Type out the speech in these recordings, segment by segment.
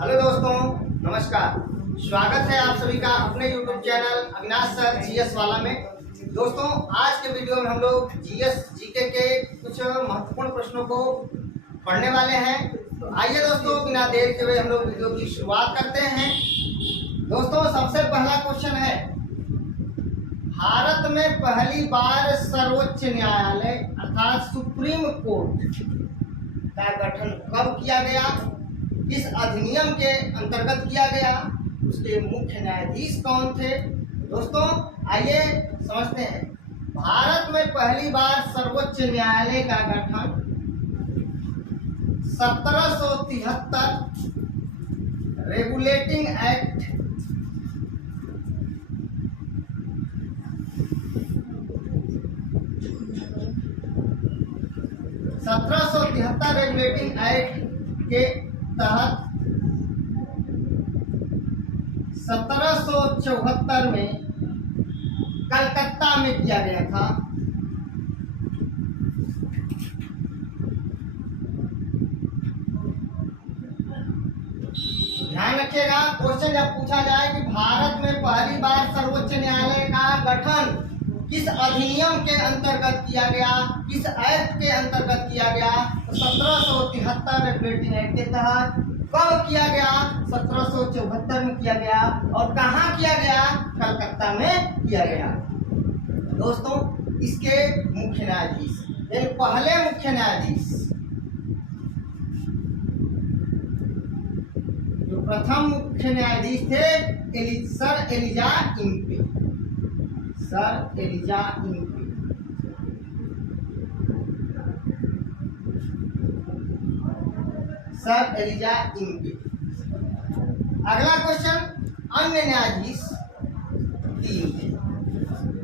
Hello दोस्तों, नमस्कार। स्वागत है आप सभी का अपने YouTube channel Avinash sir GS वाला में। दोस्तों, आज के वीडियो में हम लोग जीएस जीके के कुछ महत्वपूर्ण प्रश्नों को पढ़ने वाले हैं। तो आइए दोस्तों, बिना देर के हुए हम लोग वीडियो की शुरुआत करते हैं। दोस्तों, सबसे पहला क्वेश्चन है, भारत में पहली बार सर्वोच्च न्यायालय अर्थात सुप्रीम कोर्ट का गठन कब किया गया, किस अधिनियम के अंतर्गत किया गया, उसके मुख्य न्यायाधीश कौन थे। दोस्तों, आइए समझते हैं। भारत में पहली बार सर्वोच्च न्यायालय का गठन 1773 रेगुलेटिंग एक्ट 1773 रेगुलेटिंग एक्ट के तहत 1774 में कलकत्ता में किया गया था। ध्यान रखिएगा, क्वेश्चन जब पूछा जाए कि भारत में पहली बार सर्वोच्च न्यायालय का गठन किस अधिनियम के अंतर्गत किया गया, किस एक्ट के अंतर्गत किया गया, तो 1773 रेगुलेटिंग एक्ट के तहत कब किया गया, 1774 में किया गया। और कहाँ किया गया, कलकत्ता में किया गया। दोस्तों, इसके मुख्य न्यायाधीश यानी पहले मुख्य न्यायाधीश जो प्रथम मुख्य न्यायाधीश थे sir Elijah Impey. Sir Elijah Impey. Sir Elijah Impey. अगला क्वेश्चन, अन्य न्यायाधीश 3 थे।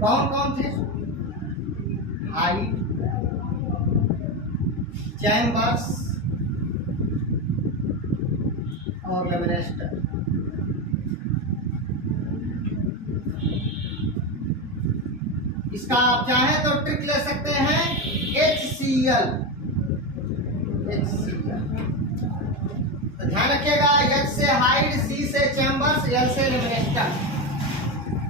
कौन कौन थे? हाइट, चैम्बर्स और वेस्टमिंस्टर। इसका आप चाहें तो ट्रिक ले सकते हैं, HCL। तो ध्यान रखिएगा, H से हाइट, C से चैम्बर्स, L से वेस्टमिंस्टर।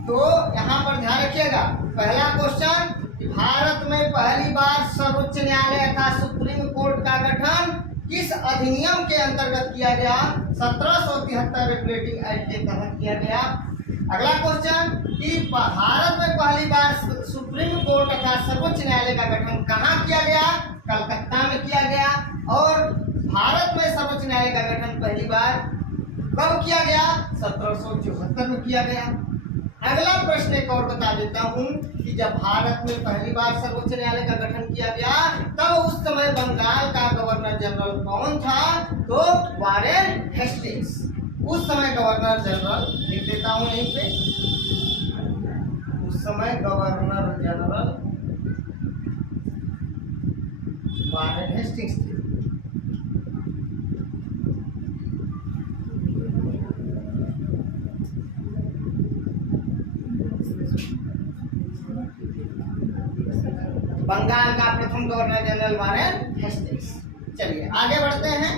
तो यहाँ पर ध्यान रखिएगा, पहला क्वेश्चन कि भारत में पहली बार सर्वोच्च न्यायालय अर्थात सुप्रीम कोर्ट का गठन किस अधिनियम के अंतर्गत किया गया, 1773 रेगुलेटिंग एक्ट के तहत किया गया। अगला क्वेश्चन कि भारत में पहली बार सुप्रीम कोर्ट अर्थात सर्वोच्च न्यायालय का गठन कहाँ किया गया, कलकत्ता में किया गया। और भारत में सर्वोच्च न्यायालय का गठन पहली बार कब किया गया, 1774 में किया गया। अगला प्रश्न एक और बता देता हूँ कि जब भारत में पहली बार सर्वोच्च न्यायालय का गठन किया गया तब उस समय बंगाल का गवर्नर जनरल कौन था, तो वारेन हेस्टिंग्स। उस समय गवर्नर जनरल, लिख देता हूँ यहीं पे, उस समय गवर्नर जनरल वारेन हेस्टिंग्स थे। बंगाल का प्रथम गवर्नर जनरल वारेन हेस्टिंग्स। चलिए आगे बढ़ते हैं।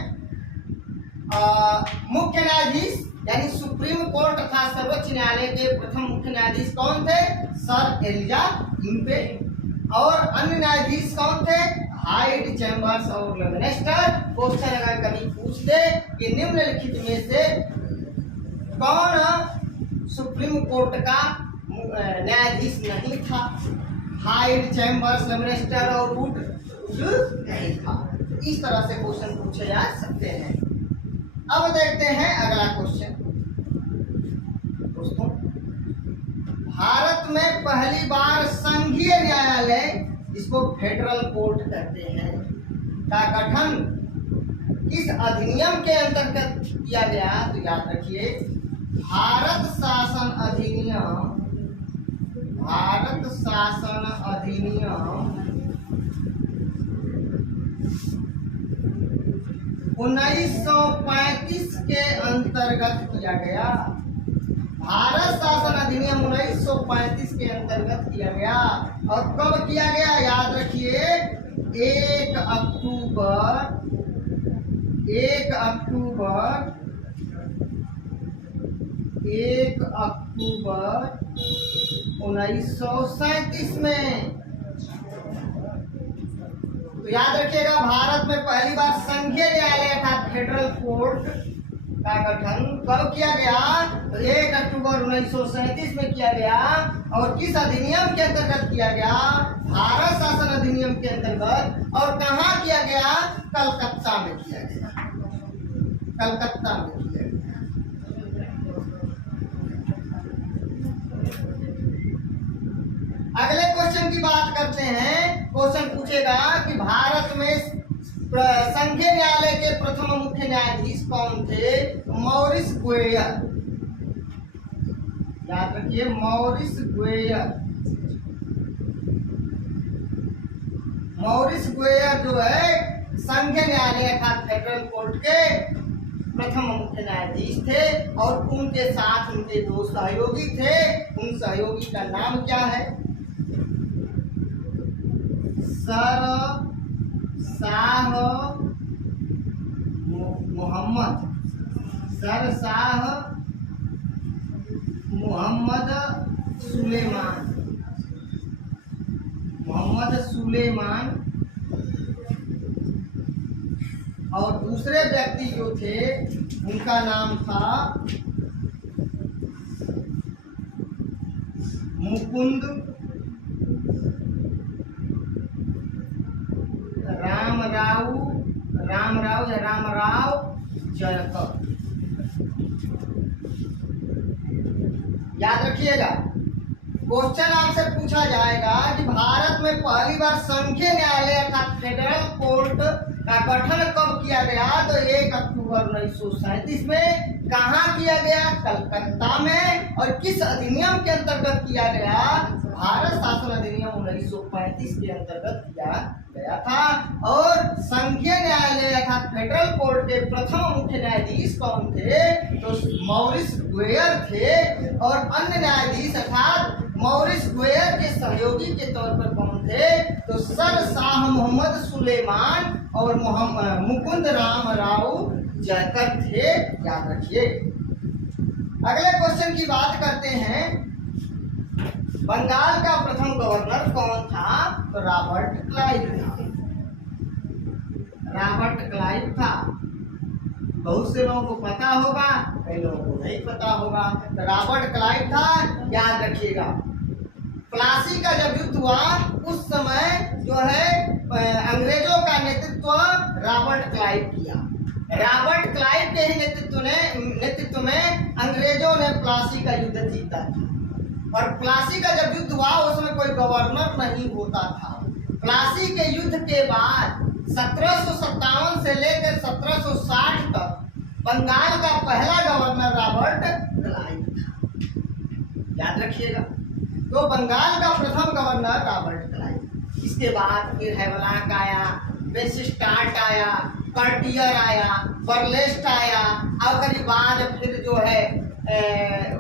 मुख्य न्यायाधीश यानी सुप्रीम कोर्ट अर्थात सर्वोच्च न्यायालय के प्रथम मुख्य न्यायाधीश कौन थे, सर एलिजा इम्पे। और अन्य न्यायाधीश कौन थे, हाइट, चैम्बर्स और वेस्टमिंस्टर। क्वेश्चन अगर कभी पूछ दे कि निम्नलिखित में से कौन सुप्रीम कोर्ट का न्यायाधीश नहीं था, हाइट, चैम्बर्स, वेस्टमिंस्टर और रूट नहीं था। इस तरह से क्वेश्चन पूछे जा सकते हैं। अब देखते हैं अगला क्वेश्चन। दोस्तों, भारत में पहली बार संघीय न्यायालय, जिसको फेडरल कोर्ट कहते हैं, का गठन किस अधिनियम के अंतर्गत किया गया, तो याद रखिए, भारत शासन अधिनियम। भारत शासन अधिनियम 1935 के अंतर्गत किया गया। भारत शासन अधिनियम 1935 के अंतर्गत किया गया। और कब किया गया, याद रखिए, 1 अक्टूबर 1 अक्टूबर 1937 में। तो याद रखिएगा, भारत में पहली बार संघीय न्यायालय अर्थात फेडरल कोर्ट का गठन कब किया गया? तो 1 अक्टूबर 1937 में किया गया। और किस अधिनियम के अंतर्गत किया गया? भारत शासन अधिनियम के अंतर्गत। और कहाँ किया गया? कलकत्ता में किया गया। कलकत्ता में किया गया। अगले क्वेश्चन की बात करते हैं। क्वेश्चन पूछेगा कि भारत में संघीय न्यायालय के प्रथम मुख्य न्यायाधीश कौन थे? मॉरिस गोयर। याद रखिए, मॉरिस गोयर। मॉरिस गोयर जो है संघीय न्यायालय अर्थात फेडरल कोर्ट के प्रथम मुख्य न्यायाधीश थे। और उनके साथ उनके 2 सहयोगी थे। उन सहयोगी का नाम क्या है? सर शाह मोहम्मद। सर शाह मोहम्मद सुलेमान। मोहम्मद सुलेमान। और दूसरे व्यक्ति जो थे उनका नाम था मुकुंद रामराव जयकर। याद रखिएगा, क्वेश्चन आपसे पूछा जाएगा कि भारत में पहली बार संघीय न्यायालय अर्थात फेडरल कोर्ट का गठन कब किया गया? तो 1 अक्टूबर 1937 में। कहाँ किया गया? कलकत्ता में। और किस अधिनियम के अंतर्गत किया गया? भारत शासन अधिनियम 1935 के अंतर्गत किया गया था। और संघीय न्यायालय अर्थात फेडरल कोर्ट के प्रथम मुख्य न्यायाधीश कौन थे? तो मॉरिस गोयर थे। और अन्य न्यायाधीश अर्थात मॉरिस गोयर के सहयोगी के तौर पर कौन थे? तो सर शाह मोहम्मद सुलेमान और मुकुंद रामराव जयकर थे। याद रखिए। अगले क्वेश्चन की बात करते हैं। बंगाल का प्रथम गवर्नर कौन था? तो रॉबर्ट क्लाइव था। रॉबर्ट क्लाइव था। बहुत से लोगों को पता होगा, कई लोगों को नहीं पता होगा। तो रॉबर्ट क्लाइव था। याद रखिएगा, प्लासी का जब युद्ध हुआ उस समय जो है अंग्रेजों का नेतृत्व रॉबर्ट क्लाइव किया। रॉबर्ट क्लाइव के ही नेतृत्व में अंग्रेजों ने प्लासी का युद्ध जीता था। और प्लासी का जब युद्ध हुआ उसमें कोई गवर्नर नहीं होता था। प्लासी के युद्ध के बाद 1757 से लेकर 1760 तक बंगाल का पहला गवर्नर रॉबर्ट क्लाइव था। याद रखिएगा। तो बंगाल का प्रथम गवर्नर रॉबर्ट क्लाइव। इसके बाद फिर हैवलॉक आया, वेस्टस्टार्ट आया, कार्टियर आया, बर्लेस्ट आया। और करीब बाद फिर जो है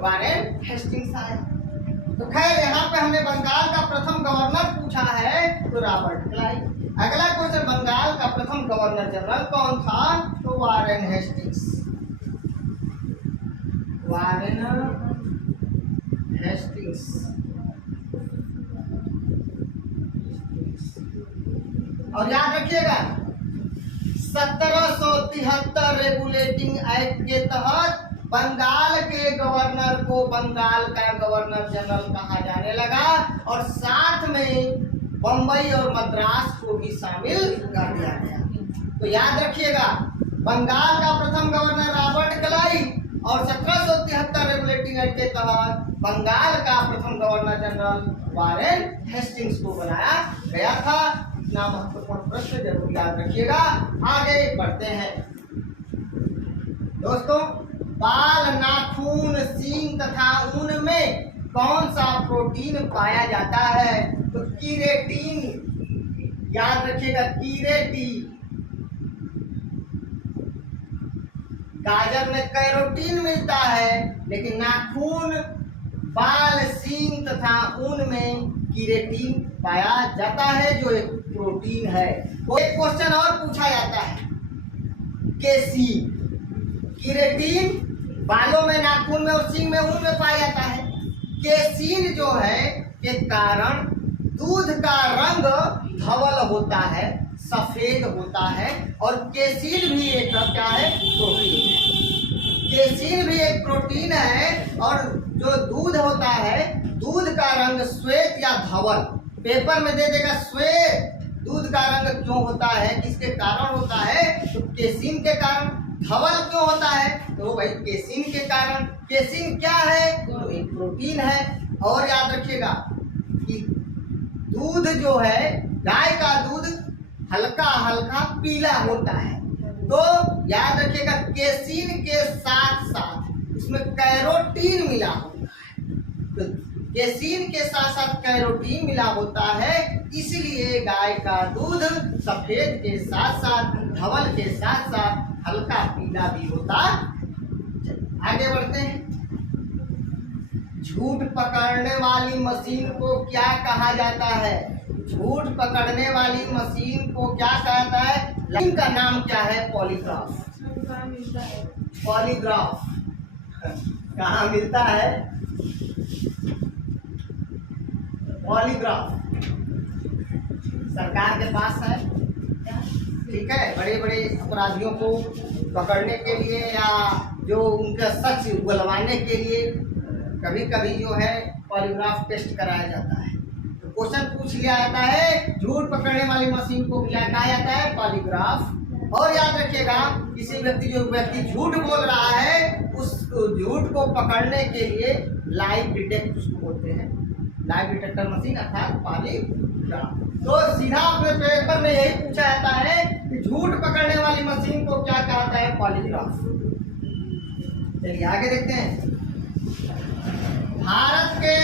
वारेन हेस्टिंग्स आया। तो खैर यहाँ पे हमने बंगाल का प्रथम गवर्नर पूछा है तो रॉबर्ट क्लाइव। अगला क्वेश्चन, बंगाल का प्रथम गवर्नर जनरल कौन था? तो वारेन हेस्टिंग्स। Warren Hastings. और याद रखिएगा, 1773 रेगुलेटिंग एक्ट के तहत बंगाल के गवर्नर को बंगाल का गवर्नर जनरल कहा जाने लगा। और साथ में बम्बई और मद्रास को भी शामिल कर दिया गया। तो याद रखिएगा, बंगाल का प्रथम गवर्नर रॉबर्ट क्लाइव और 1773 रेगुलेटिंग एक्ट के तहत बंगाल का प्रथम गवर्नर जनरल वारेन हेस्टिंग्स को बनाया गया था। इतना महत्वपूर्ण प्रश्न जरूर याद रखिएगा। आगे बढ़ते हैं दोस्तों। बाल, नाखून, सींग तथा ऊन में कौन सा प्रोटीन पाया जाता है? तो कीरेटिन। याद रखिएगा, कीरेटिन। गाजर में कैरोटीन मिलता है, लेकिन नाखून, बाल, सींग तथा ऊन में कीरेटिन पाया जाता है, जो एक प्रोटीन है। एक क्वेश्चन और पूछा जाता है, केसीन, कीरेटिन बालों में, नाखून में और सींग में, ऊन में पाया जाता है। केसीन जो है के कारण दूध का रंग धवल होता है, सफेद होता है। और केसीन भी एक क्या है? प्रोटीन है। केसीन भी एक प्रोटीन है। और जो दूध होता है, दूध का रंग श्वेत या धवल, पेपर में दे देगा श्वेत। दूध का रंग क्यों होता है, किसके कारण होता है? तो केसीन के कारण। धवल क्यों होता है? तो भाई केसीन के कारण। केसीन क्या है? तो एक प्रोटीन है। और याद रखिएगा कि दूध जो है, गाय का दूध हल्का हल्का पीला होता है। तो याद रखिएगा केसीन के साथ साथ उसमें कैरोटीन मिला होता है। तो केसीन के साथ साथ कैरोटीन मिला होता है, इसलिए गाय का दूध सफेद के साथ साथ, धवल के साथ साथ हल्का पीला भी होता। आगे बढ़ते हैं। झूठ पकड़ने वाली मशीन को क्या कहा जाता है? झूठ पकड़ने वाली मशीन को क्या कहा जाता है? मशीन का नाम क्या है? पॉलीग्राफ। पॉलीग्राफ कहाँ मिलता है? पॉलीग्राफ सरकार के पास है, ठीक है। बड़े बड़े अपराधियों को पकड़ने के लिए या जो उनका सच उगलवाने के लिए कभी कभी जो है पॉलीग्राफ टेस्ट कराया जाता है। तो क्वेश्चन पूछ लिया जाता है, झूठ पकड़ने वाली मशीन को क्या कहा जाता है? पॉलीग्राफ। और याद रखिएगा, किसी व्यक्ति झूठ बोल रहा है, उस झूठ को पकड़ने के लिए लाइव डिटेक्ट उसको बोलते हैं, लाइव डिटेक्टर मशीन अर्थात पॉलीग्राफ। तो सीधा अपने पेपर में यही पूछा जाता है कि झूठ पकड़ने वाली मशीन को क्या कहता है? पॉलीग्राफ। चलिए आगे देखते हैं। भारत के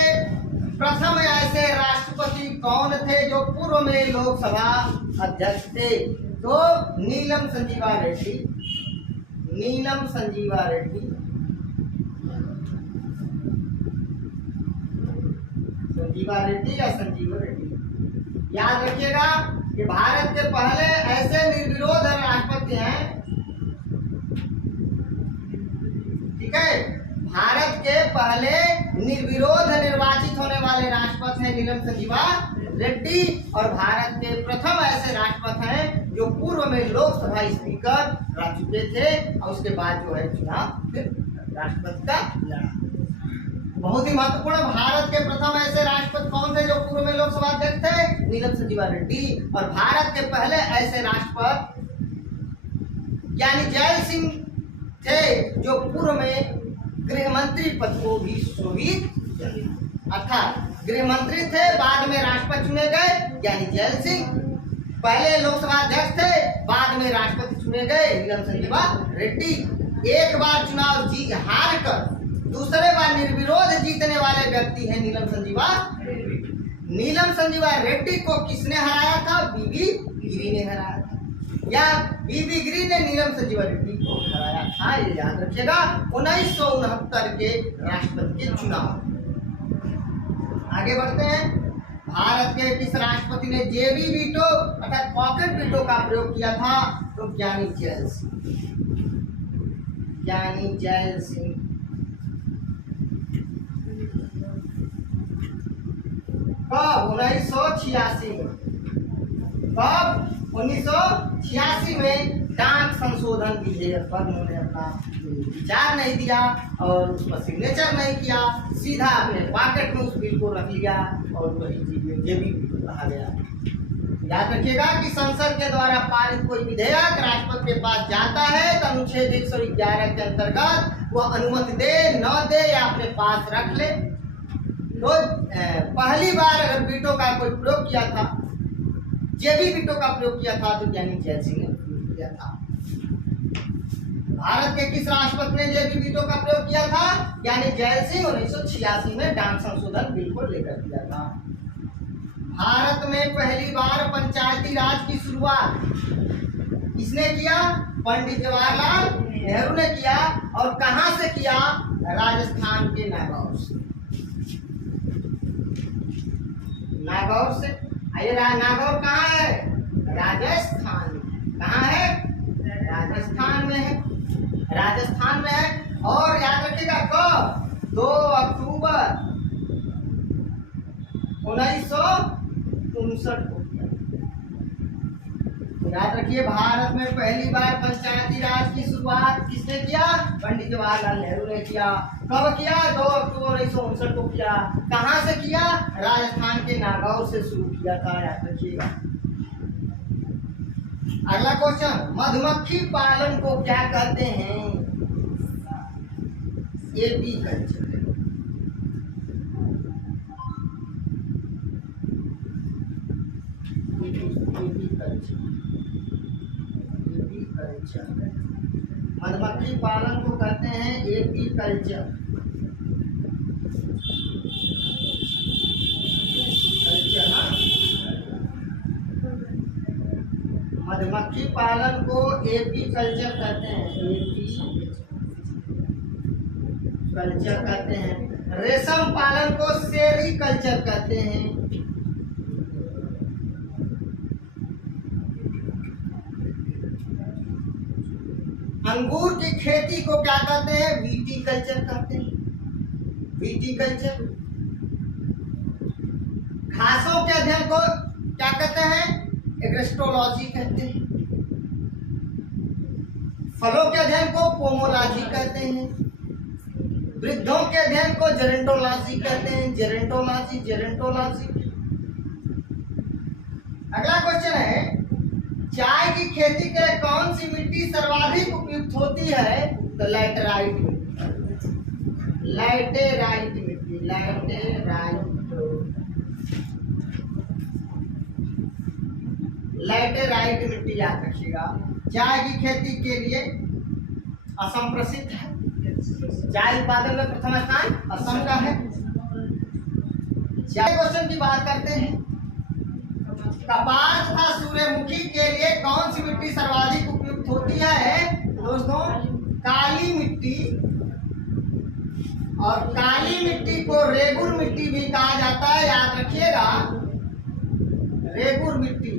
प्रथम ऐसे राष्ट्रपति कौन थे जो पूर्व में लोकसभा अध्यक्ष थे? तो नीलम संजीवा रेड्डी। नीलम संजीवा रेड्डी। संजीवा रेड्डी या संजीवा रेड्डी, याद रखिएगा कि भारत के पहले ऐसे निर्विरोध राष्ट्रपति हैं, ठीक है। भारत के पहले निर्विरोध निर्वाचित होने वाले राष्ट्रपति हैं नीलम संजीवा रेड्डी। और भारत के प्रथम ऐसे राष्ट्रपति हैं जो पूर्व में लोकसभा स्पीकर रह चुके थे और उसके बाद जो है चुनाव राष्ट्रपति का लड़ा। बहुत ही महत्वपूर्ण, भारत के प्रथम ऐसे राष्ट्रपति कौन थे जो पूर्व में लोकसभा अध्यक्ष थे? नीलम संजीवा रेड्डी। और भारत के पहले ऐसे राष्ट्रपति यानी जैल सिंह थे जो पूर्व में गृह मंत्री पद को भी शोभित, अर्थात गृह मंत्री थे, बाद में राष्ट्रपति चुने गए, यानी जैल सिंह। पहले लोकसभा अध्यक्ष थे, बाद में राष्ट्रपति चुने गए नीलम संजीवा रेड्डी। एक बार चुनाव हार कर दूसरे बार निर्विरोध जीतने वाले व्यक्ति हैं नीलम संजीवा रेड्डी। नीलम संजीवा रेड्डी को किसने हराया था? बीबी गिरी ने हराया था, या बीबी गिरी ने नीलम संजीवा रेड्डी को हराया था। ये याद रखिएगा 1969 के राष्ट्रपति के चुनाव। आगे बढ़ते हैं। भारत के किस राष्ट्रपति ने जेबी वीटो अर्थात पॉकेट वीटो का प्रयोग किया था? तो ज्ञानी जैल सिंह। ज्ञानी जैल सिंह। कब? 1986 में। कब? 1986 में डाक संशोधन विधेयक पर उन्होंने अपना विचार नहीं दिया और उस पर सिग्नेचर नहीं किया, सीधा अपने पॉकेट में उस बिल को रख लिया और वही जेबी वीटो कहा गया। याद रखिएगा कि संसद के द्वारा पारित कोई विधेयक राष्ट्रपति के पास जाता है तो अनुच्छेद 111 के अंतर्गत वो अनुमति दे न दे या अपने पास रख ले। तो पहली बार अगर वीटो का कोई प्रयोग किया था, जेबी वीटो का प्रयोग किया था, तो ज्ञानी जैल सिंह ने किया था। भारत के किस राष्ट्रपति ने जेबी वीटो का प्रयोग किया था? यानी जैल सिंह 1986 में डाक संशोधन बिल को लेकर किया था। भारत में पहली बार पंचायती राज की शुरुआत किसने किया? पंडित जवाहरलाल नेहरू ने किया। और कहां से किया? राजस्थान के नागौर से। नागौर से। आइए, नागौर कहाँ है? राजस्थान में। कहाँ है? राजस्थान में है। राजस्थान में है। और याद रखिएगा कब 2 अक्टूबर 1959 को। याद रखिए भारत में पहली बार पंचायती राज की शुरुआत किसने किया? पंडित जवाहरलाल नेहरू ने किया। कब किया? 2 अक्टूबर 1959 को किया। कहां से किया? राजस्थान के नागौर से शुरू किया था, याद रखिएगा। अगला क्वेश्चन, मधुमक्खी पालन को क्या कहते हैं? AP culture. मधुमक्खी पालन को कहते हैं एपी कल्चर। मधुमक्खी पालन को एपी कल्चर कहते हैं। एपी कल्चर कहते हैं। रेशम पालन को सेरी कल्चर कहते हैं। अंगूर की खेती को क्या कहते हैं? वीटी कल्चर कहते हैं। VT culture. घासों के अध्ययन को क्या कहते हैं? एग्रेस्टोलॉजी कहते हैं। फलों के अध्ययन को पोमोलॉजी कहते हैं। वृद्धों के अध्ययन को जेरेंटोलॉजी कहते हैं। Gerontology, gerontology. अगला क्वेश्चन है, चाय की खेती के लिए कौन सी मिट्टी सर्वाधिक उपयुक्त होती है? तो लैटेराइट मिट्टी। लैटेराइट मिट्टी, लैटेराइट। लैटेराइट मिट्टी याद रखिएगा। चाय की खेती के लिए असम प्रसिद्ध है। चाय उत्पादन में प्रथम स्थान असम का है। चाय क्वेश्चन की बात करते हैं, कपास तथा सूर्यमुखी के लिए कौन सी मिट्टी सर्वाधिक उपयुक्त होती है? दोस्तों काली मिट्टी, और काली मिट्टी को रेगुर मिट्टी भी कहा जाता है, याद रखिएगा। रेगुर मिट्टी,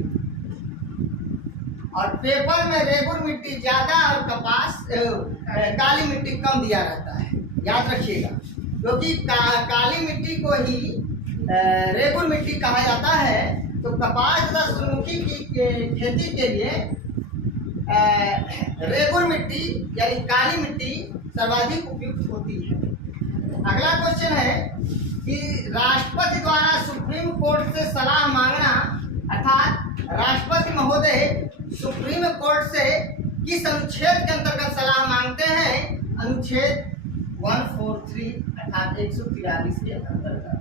और पेपर में रेगुर मिट्टी ज्यादा और कपास काली मिट्टी कम दिया रहता है, याद रखिएगा। क्योंकि काली मिट्टी को ही रेगुर मिट्टी कहा जाता है। तो कपास तथा सूर्यमुखी की खेती के लिए रेगुर मिट्टी यानी काली मिट्टी सर्वाधिक उपयुक्त होती है। अगला क्वेश्चन है कि राष्ट्रपति द्वारा सुप्रीम कोर्ट से सलाह मांगना, अर्थात राष्ट्रपति महोदय सुप्रीम कोर्ट से किस अनुच्छेद के अंतर्गत सलाह मांगते हैं? अनुच्छेद 143 अर्थात 143 के अंतर्गत।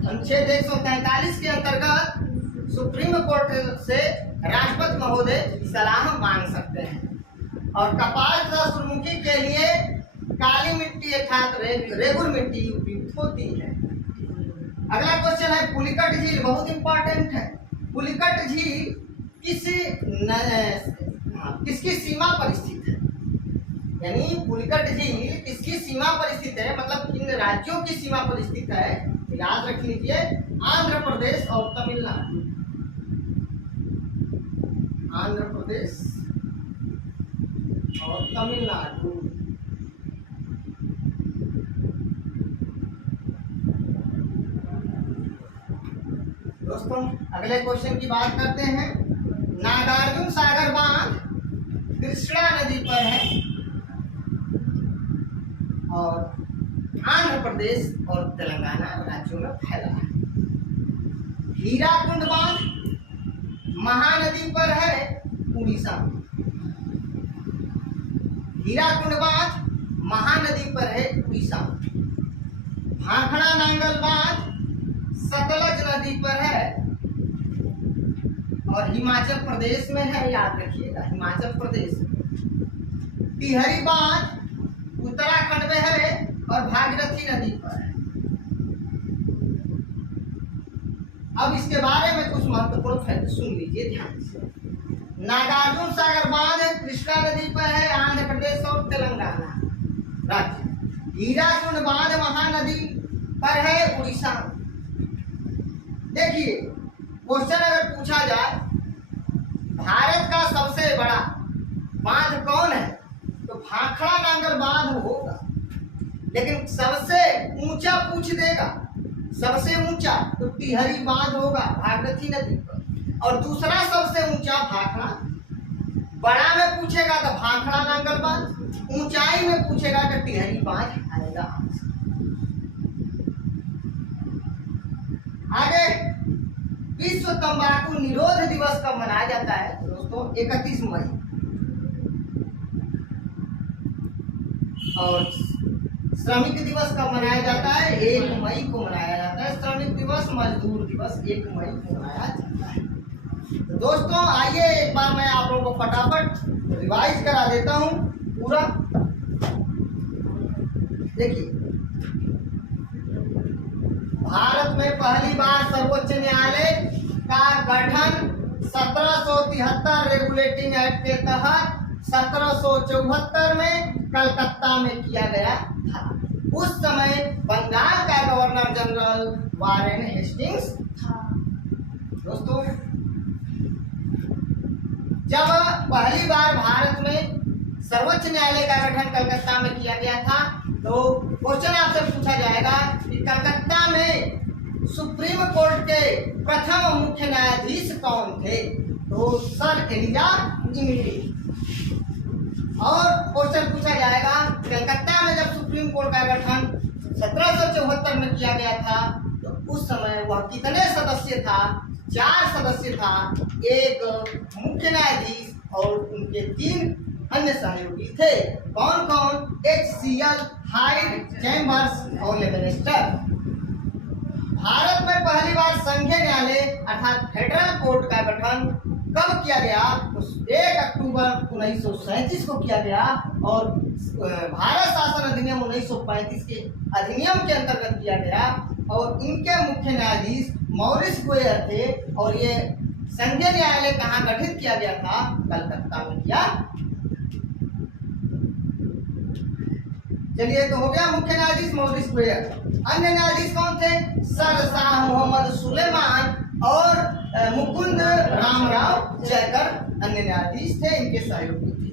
अनुच्छेद 143 के अंतर्गत सुप्रीम कोर्ट से राष्ट्रपति महोदय सलाह मांग सकते हैं। और कपास तथा सूर्यमुखी के लिए काली मिट्टी अर्थात रेगुर मिट्टी उपयुक्त होती है। अगला क्वेश्चन है, पुलिकट झील बहुत इंपॉर्टेंट है। पुलिकट झील किसकी सीमा पर स्थित है? यानी पुलिकट झील किसकी सीमा पर स्थित है, मतलब किन राज्यों की सीमा पर स्थित है? याद रख लीजिए, आंध्र प्रदेश और तमिलनाडु। आंध्र प्रदेश और तमिलनाडु। दोस्तों अगले क्वेश्चन की बात करते हैं। नागार्जुन सागर बांध कृष्णा नदी पर है और आंध्र प्रदेश और तेलंगाना राज्यों में फैला है। हीराकुंड बांध महानदी पर है उड़ीसा में। हीराकुंड बांध महानदी पर है उड़ीसा में। भाखड़ा नांगल बांध सतलज नदी पर है और हिमाचल प्रदेश में है, याद रखिएगा, हिमाचल प्रदेश। टिहरी बांध उत्तराखंड में है और भागीरथी नदी पर है। अब इसके बारे में कुछ महत्वपूर्ण फैक्ट सुन लीजिए ध्यान से। नागार्जुन सागर बांध कृष्णा नदी पर है, आंध्र प्रदेश और तेलंगाना राज्य। हीराकुंड बांध महानदी पर है उड़ीसा। देखिए क्वेश्चन अगर पूछा जाए भारत का सबसे बड़ा बांध कौन है, तो भाखड़ा नांगल बांध होगा, लेकिन सबसे ऊंचा पूछ देगा, सबसे ऊंचा तो टिहरी बांध होगा भागीरथी नदी पर, और दूसरा सबसे ऊंचा भाखड़ा। बड़ा में पूछेगा तो भाखड़ा नांगल बांध, ऊंचाई में पूछेगा तो टिहरी बांध आएगा। आगे विश्व तंबाकू निरोध दिवस कब मनाया जाता है दोस्तों? 31 मई। और श्रमिक दिवस कब मनाया जाता है? 1 मई को मनाया जाता है। श्रमिक दिवस, मजदूर दिवस 1 मई को मनाया जाता है। तो दोस्तों आइए एक बार मैं आप लोगों को फटाफट रिवाइज करा देता हूं पूरा। देखिए, भारत में पहली बार सर्वोच्च न्यायालय का गठन 1773 रेगुलेटिंग एक्ट के तहत 1774 में कलकत्ता में किया गया था। उस समय बंगाल का गवर्नर जनरल वारेन हेस्टिंग्स था। दोस्तों जब पहली बार भारत में सर्वोच्च न्यायालय का गठन कलकत्ता में किया गया था, तो क्वेश्चन आपसे पूछा जाएगा कि कलकत्ता में सुप्रीम कोर्ट के प्रथम मुख्य न्यायाधीश कौन थे? तो सर एलिजा इमली। और क्वेश्चन पूछा जाएगा कलकत्ता में जब सुप्रीम कोर्ट का गठन 1774 में किया गया था, तो उस समय वह कितने सदस्य था? 4 सदस्य था, एक मुख्य न्यायाधीश और उनके 3 अन्य सहयोगी थे। कौन कौन? HCL, हाइड, चैम्बर्स और लेवेनिस्टर। भारत में पहली बार संघीय न्यायालय अर्थात फेडरल कोर्ट का गठन कब किया गया? तो 1 अक्टूबर 1937 को किया गया, और भारत शासन अधिनियम 1935 के अधिनियम के अंतर्गत किया गया, और इनके मुख्य न्यायाधीश मॉरिस गोयर थे। और ये संघीय न्यायालय कहाँ गठित किया गया था? कलकत्ता में किया। चलिए, तो हो गया मुख्य न्यायाधीश मॉरिस गोयर। अन्य न्यायाधीश कौन थे? सर शाह मोहम्मद सुलेमान और मुकुंद रामराव जयकर अन्य न्यायाधीश थे, इनके सहयोगी थे।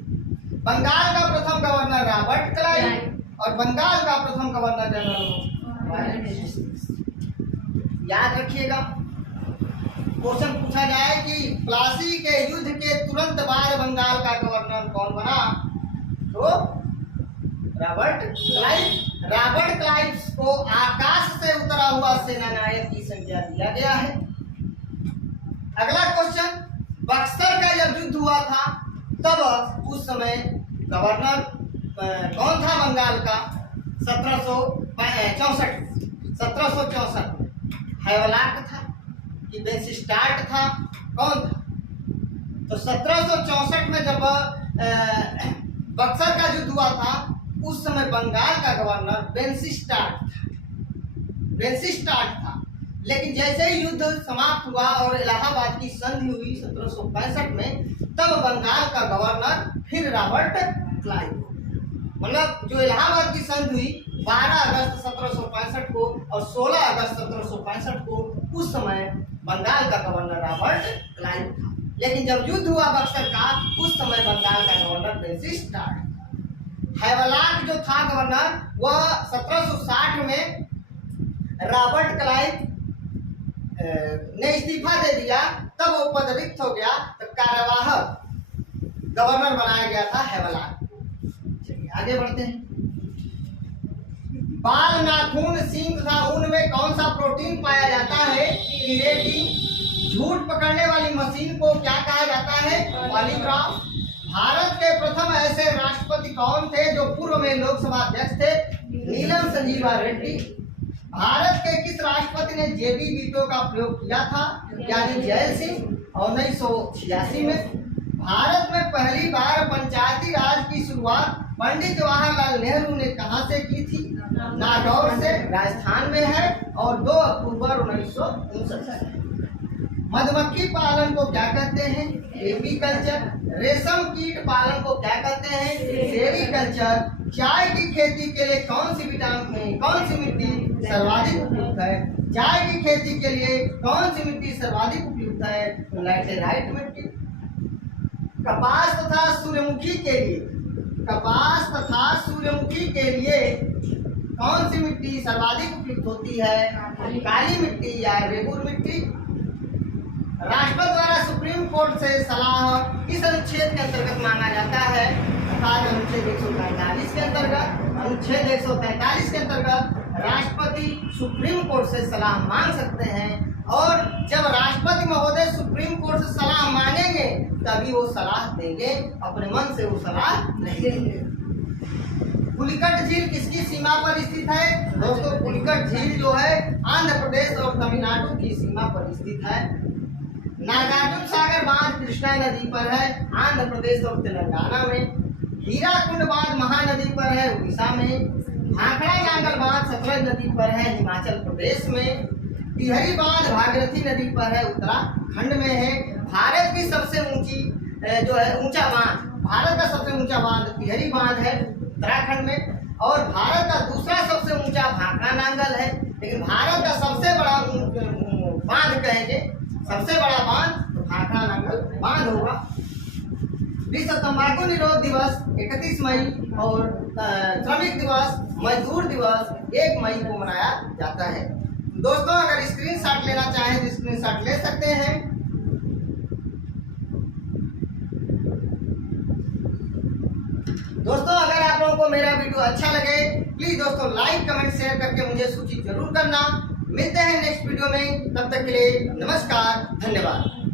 बंगाल का प्रथम गवर्नर रॉबर्ट क्लाइव और बंगाल का प्रथम गवर्नर जनरल। याद रखिएगा, क्वेश्चन पूछा जाए कि प्लासी के युद्ध के तुरंत बाद बंगाल का गवर्नर कौन बना? तो रॉबर्ट क्लाइव। रॉबर्ट क्लाइव को आकाश से उतरा हुआ सेना नायक की संज्ञा दिया गया है। अगला क्वेश्चन, बक्सर का जब युद्ध हुआ था तब उस समय गवर्नर कौन था बंगाल का? 1764 हैवलाक था कि बेंसिस्टार्ट था? कौन था? तो 1764 में जब बक्सर का युद्ध हुआ था, उस समय बंगाल का गवर्नर बेंसिस्टार्ट था। लेकिन जैसे ही युद्ध समाप्त हुआ और इलाहाबाद की संधि हुई 1765 में, तब बंगाल का गवर्नर फिर रॉबर्ट क्लाइव हो गया। मतलब जो इलाहाबाद की संधि हुई 12 अगस्त 1765 को और 16 अगस्त 1765 को, उस समय बंगाल का गवर्नर रॉबर्ट क्लाइव था। लेकिन जब युद्ध हुआ बक्सर का, उस समय बंगाल का गवर्नर बेंसिस्टार्ट। हैवलाक जो था गवर्नर, वह 1760 में रॉबर्ट क्लाइव ने इस्तीफा दे दिया, तब वो पद रिक्त हो गया, तो कार्यवाहक गवर्नर बनाया गया था हैवलाक। चलिए आगे बढ़ते हैं। बाल, नाखून, सींग तथा ऊन में कौन सा प्रोटीन पाया जाता है? केराटिन। झूठ पकड़ने वाली मशीन को क्या कहा जाता है? पॉलीग्राफ। भारत के प्रथम ऐसे राष्ट्रपति कौन थे जो पूर्व में लोकसभा अध्यक्ष थे? नीलम संजीवा रेड्डी। भारत के किस राष्ट्रपति ने जेबी वीटो का प्रयोग किया था? यानी जैल सिंह। 1986 में। भारत में पहली बार पंचायती राज की शुरुआत पंडित जवाहरलाल नेहरू ने कहां से की थी? नागौर से, राजस्थान में है, और 2 अक्टूबर 1959। मधुमक्खी पालन को क्या कहते हैं? एपीकल्चर। रेशम कीट पालन को क्या कहते हैं? सेरीकल्चर। चाय की खेती के लिए कौन सी मिट्टी सर्वाधिक उपयुक्त है? चाय की खेती के लिए कौन सी मिट्टी सर्वाधिक उपयुक्त है? लैटेराइट मिट्टी। कपास तथा सूर्यमुखी के लिए कपास तथा सूर्यमुखी के लिए कौन सी मिट्टी सर्वाधिक उपयुक्त होती है? काली मिट्टी या रेगुर मिट्टी? राष्ट्रपति द्वारा सुप्रीम कोर्ट से सलाह इस अनुच्छेद के अंतर्गत मांगा जाता है, अर्थात अनुच्छेद 143 के अंतर्गत। अनुच्छेद 143 के अंतर्गत राष्ट्रपति सुप्रीम कोर्ट से सलाह मांग सकते हैं, और जब राष्ट्रपति महोदय सुप्रीम कोर्ट से सलाह मांगेंगे तभी वो सलाह देंगे, अपने मन से वो सलाह नहीं देंगे। पुलिकट झील किसकी सीमा पर स्थित है? दोस्तों, पुलिकट झील जो है आंध्र प्रदेश और तमिलनाडु की सीमा पर स्थित है। नागार्जुन सागर बांध कृष्णा नदी पर है, आंध्र प्रदेश और तेलंगाना में। हीराकुंड बांध महानदी पर है, उड़ीसा में। भाखड़ा नांगल बांध सतलज नदी पर है, हिमाचल प्रदेश में। टिहरी बांध भागीरथी नदी पर है, उत्तराखंड में है। भारत की सबसे ऊंची जो है ऊंचा बांध, भारत का सबसे ऊंचा बांध टिहरी बांध है, उत्तराखंड में। और भारत का दूसरा सबसे ऊंचा भाखड़ा नांगल है, लेकिन भारत का सबसे बड़ा बांध कहेंगे, सबसे बड़ा बांध तो भाखड़ा नांगल बांध होगा। विश्व तंबाकू निरोध दिवस 31 मई और श्रमिक दिवस, मजदूर दिवस 1 मई को मनाया जाता है। दोस्तों, अगर स्क्रीनशॉट लेना चाहें तो स्क्रीनशॉट ले सकते हैं। दोस्तों, अगर आप लोगों को मेरा वीडियो अच्छा लगे प्लीज दोस्तों लाइक कमेंट शेयर करके मुझे सूचित जरूर करना। मिलते हैं नेक्स्ट वीडियो में, तब तक के लिए नमस्कार, धन्यवाद।